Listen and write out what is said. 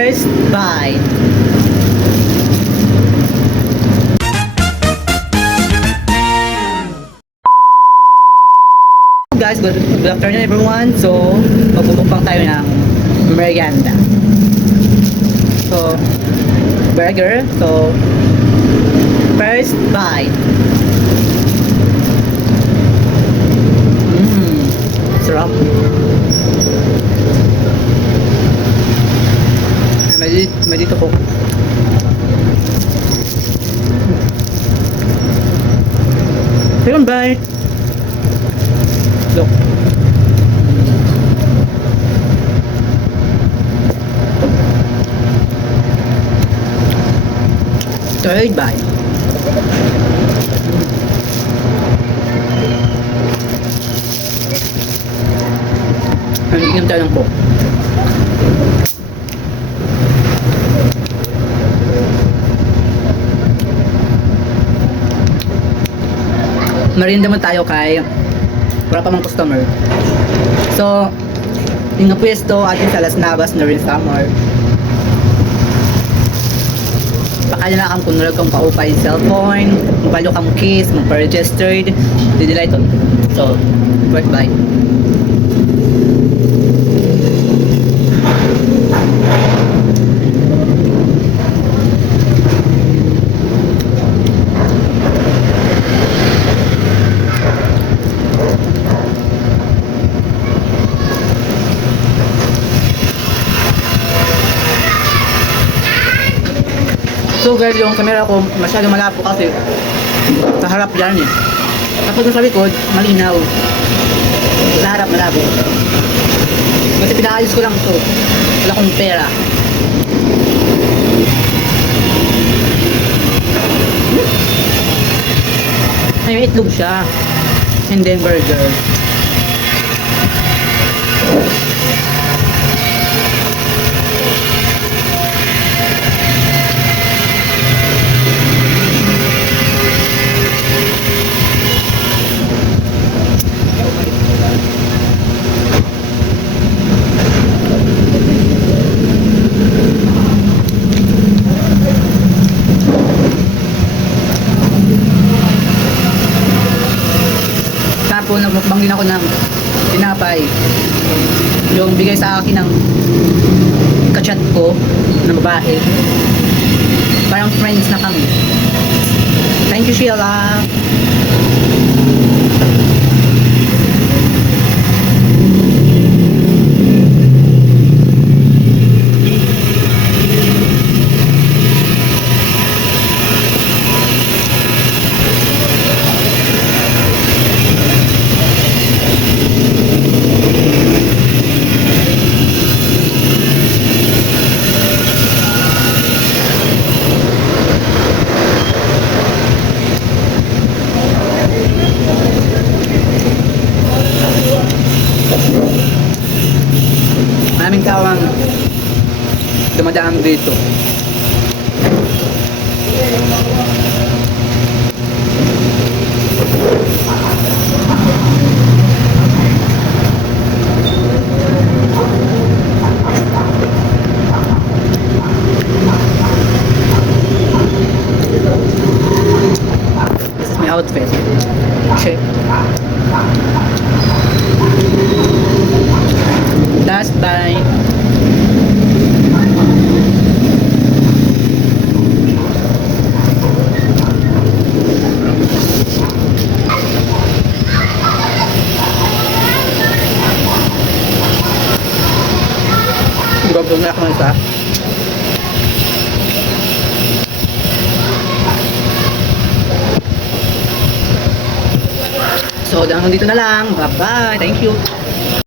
First bite. Guys, good afternoon everyone. So, magbubukbang tayo ng merienda. So, burger. So, first bite. Sarap. May dito po. Second bite. Look. Third bite. Inom tayo ng coke. Merienda naman tayo kay wala pa mang customer. So, yung pwesto atin sa Las Navas na rin summer. Baka na kang kunwala kang paupay cellphone, mapalo kang case, magpa-registered, didilay ito. So, first bite. So guys, yung camera ko masyadong malabo kasi sa harap yan eh. Tapos sa likod, malinaw. Sa harap malabo. Kasi pinaayos ko lang to. Wala akong pera. Ay, may itlog siya. And then burger. Tapos nagmukbang din ako ng tinapay. Yung bigay sa akin ng kachat ko na babae. Parang friends na kami. Thank you, Sheila. Maraming tao ang dumadaan dito. This is my outfit. Check. Last bite. Gagawin na ako ng isa. So, hanggang dito na lang. Bye-bye. Thank you.